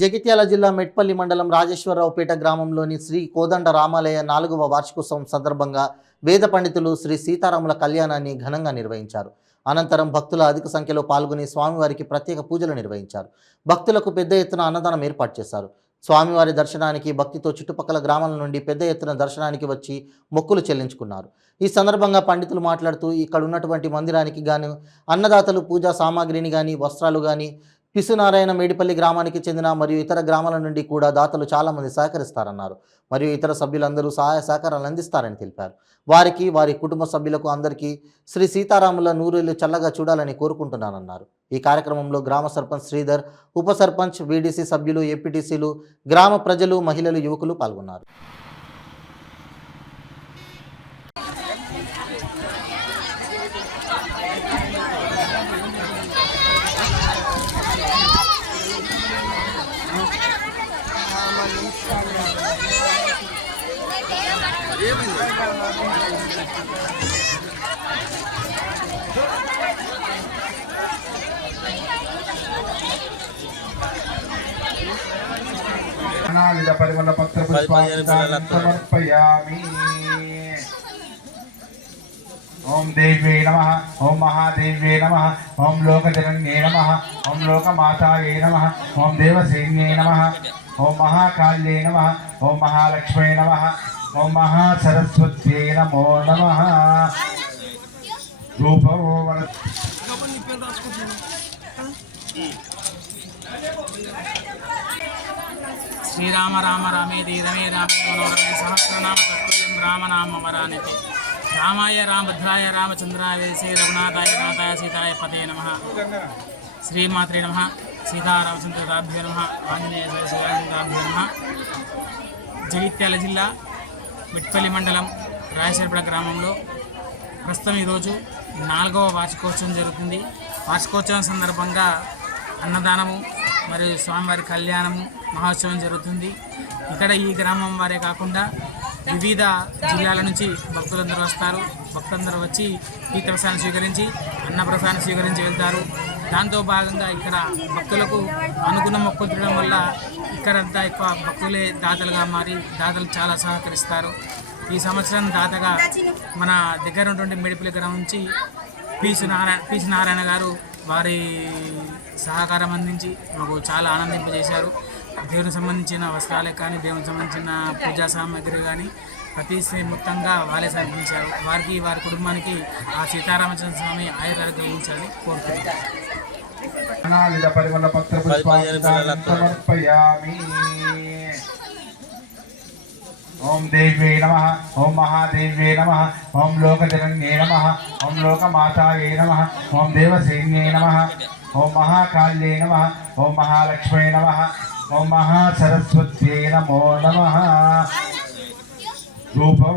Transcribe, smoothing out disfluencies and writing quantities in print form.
జగిత్యాల జిల్లా మెట్పల్లి మండలం రాజేశ్వరరావుపేట గ్రామంలోని శ్రీ కోదండ రామాలయ 4వ వార్షికోత్సవం సందర్భంగా వేద పండితులు శ్రీ సీతారాముల కళ్యాణాన్ని ఘనంగా నిర్వహించారు. అనంతరం భక్తుల అధిక సంఖ్యలో పాల్గొని స్వామివారికి ప్రత్యేక పూజలు నిర్వహించారు. భక్తులకు పెద్ద ఎత్తున అన్నదానం ఏర్పాటు చేశారు. స్వామివారి దర్శనానికి భక్తితో చుట్టుపక్కల గ్రామాల నుండి పెద్ద ఎత్తున దర్శనానికి వచ్చి మొక్కులు చెల్లించుకున్నారు. ఈ సందర్భంగా పండితులు మాట్లాడుతూ ఇక్కడ ఉన్నటువంటి మందిరానికి గాను అన్నదాతలు పూజా సామాగ్రిని గాని వస్త్రాలు గాని పిసునారాయణ మేడిపల్లి గ్రామానికి చెందిన మరియు ఇతర గ్రామాల నుండి కూడా దాతలు చాలామంది సహకరిస్తారన్నారు. మరియు ఇతర సభ్యులందరూ సహాయ సహకారాలు అందిస్తారని తెలిపారు. వారికి వారి కుటుంబ సభ్యులకు అందరికీ శ్రీ సీతారాముల నూరేళ్లు చల్లగా చూడాలని కోరుకుంటున్నానన్నారు. ఈ కార్యక్రమంలో గ్రామ సర్పంచ్ శ్రీధర్, ఉప సర్పంచ్, వీడీసీ సభ్యులు, ఎంపీటీసీలు, గ్రామ ప్రజలు, మహిళలు, యువకులు పాల్గొన్నారు. పరిమళ పత్ర సమర్పయామి. ఓం దేవ్యే నమః, ఓం మహాదేవ్యే నమః, ఓం లోకజనన్యే నమః, ఓం లోకమాతాయే నమః, ఓం దేవసేన్యే నమః, ఓం మహాకాళ్యే నమః, ఓం మహాలక్ష్మే నమః, ఓం మహాసరస్వత్యే నమో నమః. రూపో శ్రీరామ రామ రామేది రమే రామే మనోరమే సహస్రనామ తత్తుల్యం రామనామ వరానితి. రామాయ రామభద్రాయ రామచంద్రాయ వేసే రఘునాథాయ నాథాయ సీతాయ పదే నమః. శ్రీమాత్రే నమః. సీతారామచంద్రాభ్యో నమః. ఆంజనేయ శివాభ్యో నమః. జగిత్యాల జిల్లా మెట్పల్లి మండలం రాజేశ్వరపేట గ్రామంలో ప్రస్తుతం ఈరోజు 4వ వార్షికోత్సవం జరుగుతుంది. వార్షికోత్సవం సందర్భంగా అన్నదానము మరియు స్వామివారి కళ్యాణము మహోత్సవం జరుగుతుంది. ఇక్కడ ఈ గ్రామం వారే కాకుండా వివిధ జిల్లాల నుంచి భక్తులందరూ వస్తారు. భక్తులందరూ వచ్చి తీర్థప్రసాదం స్వీకరించి అన్నప్రసాదం స్వీకరించి వెళ్తారు. దాంతో భాగంగా ఇక్కడ భక్తులకు అనుకున్న మొక్కులు తినడం వల్ల ఇక్కడంతా ఎక్కువ భక్తులే దాతలుగా మారి దాతలు చాలా సహకరిస్తారు. ఈ సంవత్సరం దాతగా మన దగ్గర ఉన్నటువంటి మేడిపల్లి గ్రామం నుంచి పీసి నారాయణ గారు వారి సహకారం అందించి మాకు చాలా ఆనందింపజేశారు. దేవునికి సంబంధించిన వస్త్రాలే కానీ, దేవునికి సంబంధించిన పూజా సామాగ్రి కానీ ప్రతి మొత్తంగా వాళ్ళే సమర్పించారు. వారికి వారి కుటుంబానికి ఆ సీతారామచంద్ర స్వామి ఆయుర్వేదం ఉంచాలని కోరుతున్నాను. పరిమళ పత్ర సమర్పయామి. ఓం దేవ్యే నమః, ఓం మహాదేవ్యే నమః, ఓం లోకజనన్యే నమః, ఓం లోకమాతాయే నమః, ఓం దేవసేన్యే నమః, ఓం మహాకాళ్యే నమః, ఓం మహాలక్ష్మే నమః, ఓం మహాసరస్వత్యే నమో నమః. రూపో